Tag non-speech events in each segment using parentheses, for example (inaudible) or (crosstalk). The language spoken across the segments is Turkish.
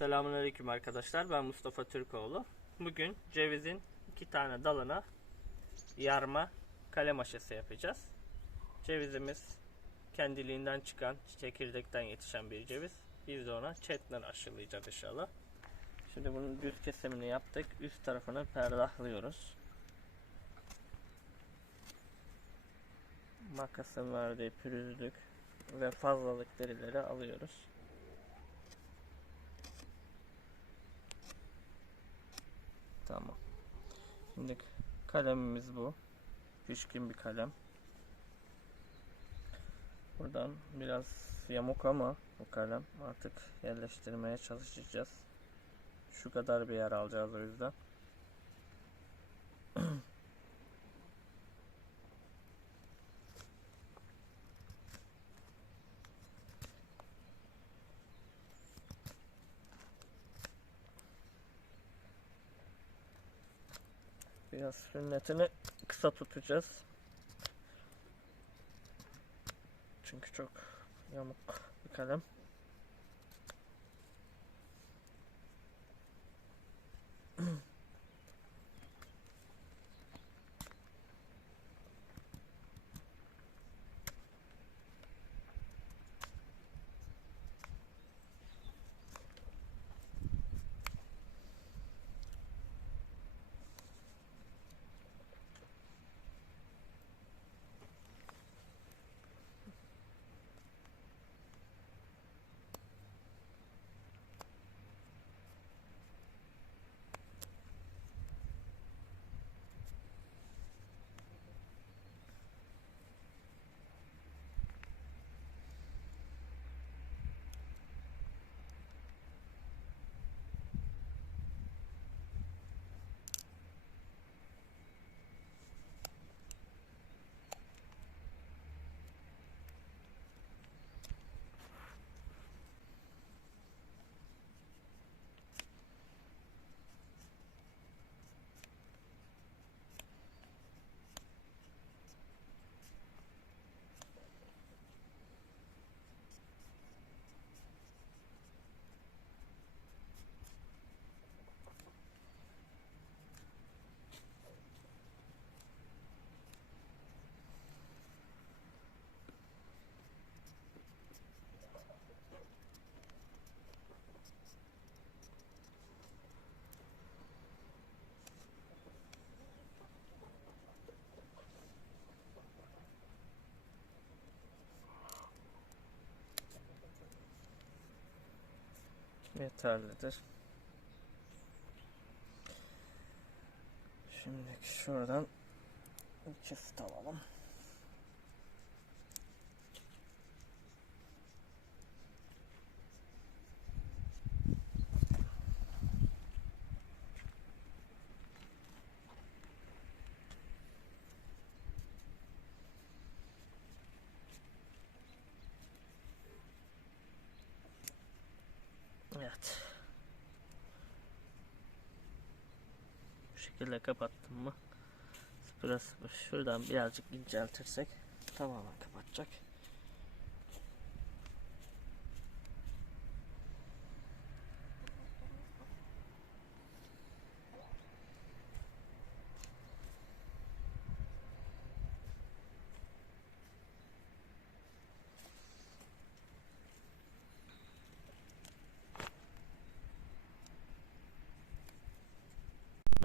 Selamünaleyküm arkadaşlar. Ben Mustafa Türkoğlu. Bugün cevizin iki tane dalına yarma kalem aşısı yapacağız. Cevizimiz kendiliğinden çıkan çekirdekten yetişen bir ceviz. Biz de ona çetle aşılayacağız inşallah. Şimdi bunun düz kesimini yaptık. Üst tarafını perdahlıyoruz. Makasın verdiği pürüzlük ve fazlalık derileri alıyoruz. Tamam. Şimdi kalemimiz bu. Pişkin bir kalem. Buradan biraz yamuk ama bu kalem artık yerleştirmeye çalışacağız. Şu kadar bir yer alacağız o yüzden. Biraz sünnetini kısa tutacağız. Çünkü çok yamuk bir kalem. (clears throat) yeterlidir. Şimdi şuradan bir çift alalım. Evet. Bu şekilde kapattım mı? Biraz şuradan birazcık inceltirsek tamamen kapatacak.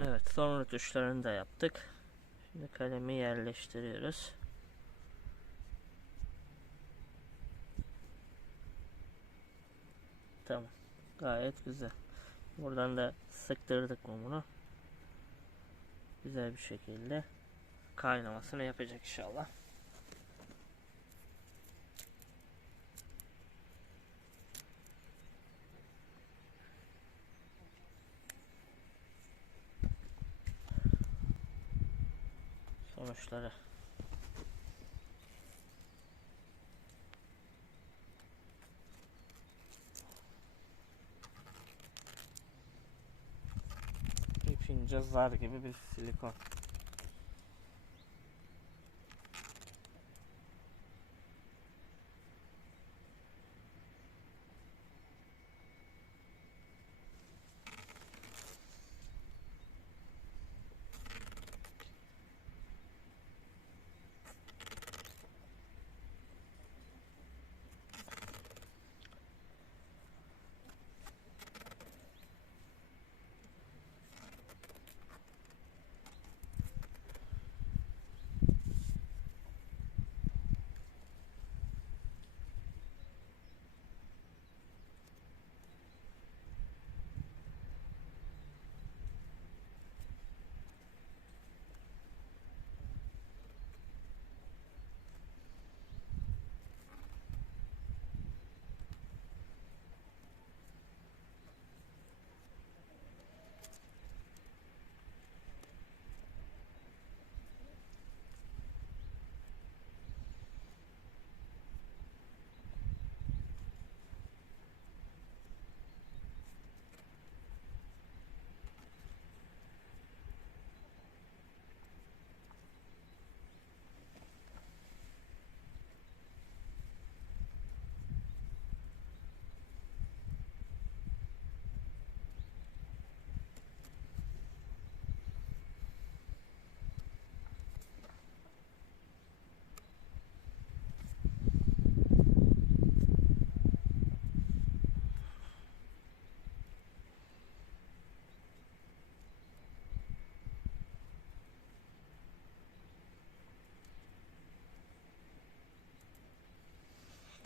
Evet son rötuşlarını da yaptık. Şimdi kalemi yerleştiriyoruz. Tamam. Gayet güzel. Buradan da sıktırdık mumunu. Güzel bir şekilde kaynamasını yapacak inşallah. Sonuçları. İpince zar gibi bir silikon.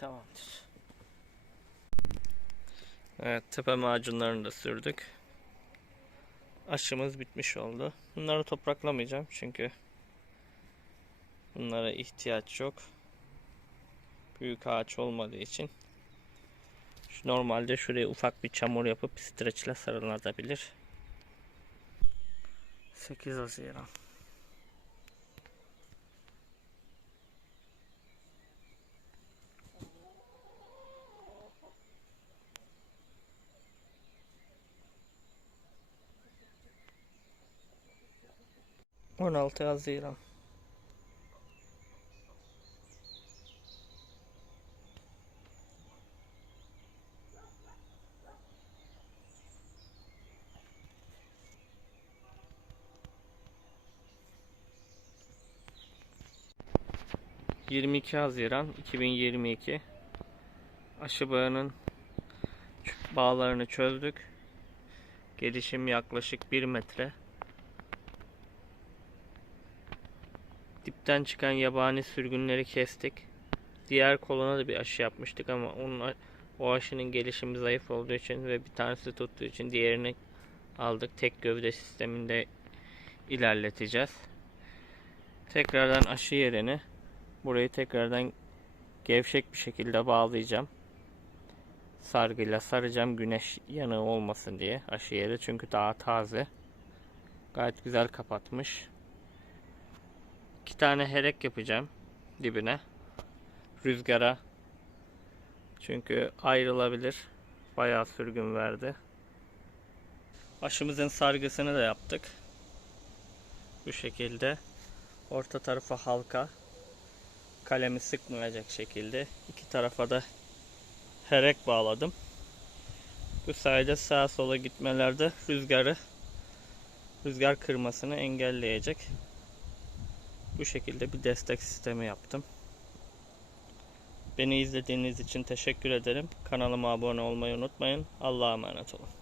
Tamamdır. Evet tepe macunlarını da sürdük. Aşımız bitmiş oldu. Bunları topraklamayacağım çünkü bunlara ihtiyaç yok. Büyük ağaç olmadığı için. Normalde şuraya ufak bir çamur yapıp streçle sarılabilir. 8 Haziran. On altı Haziran. Yirmi iki Haziran 2022 aşı bağının bağlarını çözdük. Gelişim yaklaşık 1 metre. Dipten çıkan yabani sürgünleri kestik. Diğer koluna da bir aşı yapmıştık ama onun o aşının gelişimi zayıf olduğu için ve bir tanesi tuttuğu için diğerini aldık. Tek gövde sisteminde ilerleteceğiz. Tekrardan aşı yerini burayı tekrardan gevşek bir şekilde bağlayacağım. Sargıyla saracağım güneş yanığı olmasın diye aşı yeri çünkü daha taze. Gayet güzel kapatmış. İki tane herek yapacağım dibine. Rüzgara. Çünkü ayrılabilir. Bayağı sürgün verdi. Aşımızın sargısını da yaptık. Bu şekilde. Orta tarafa halka. Kalemi sıkmayacak şekilde. iki tarafa da herek bağladım. Bu sayede sağa sola gitmelerde rüzgarı rüzgar kırmasını engelleyecek. Bu şekilde bir destek sistemi yaptım. Beni izlediğiniz için teşekkür ederim. Kanalıma abone olmayı unutmayın. Allah'a emanet olun.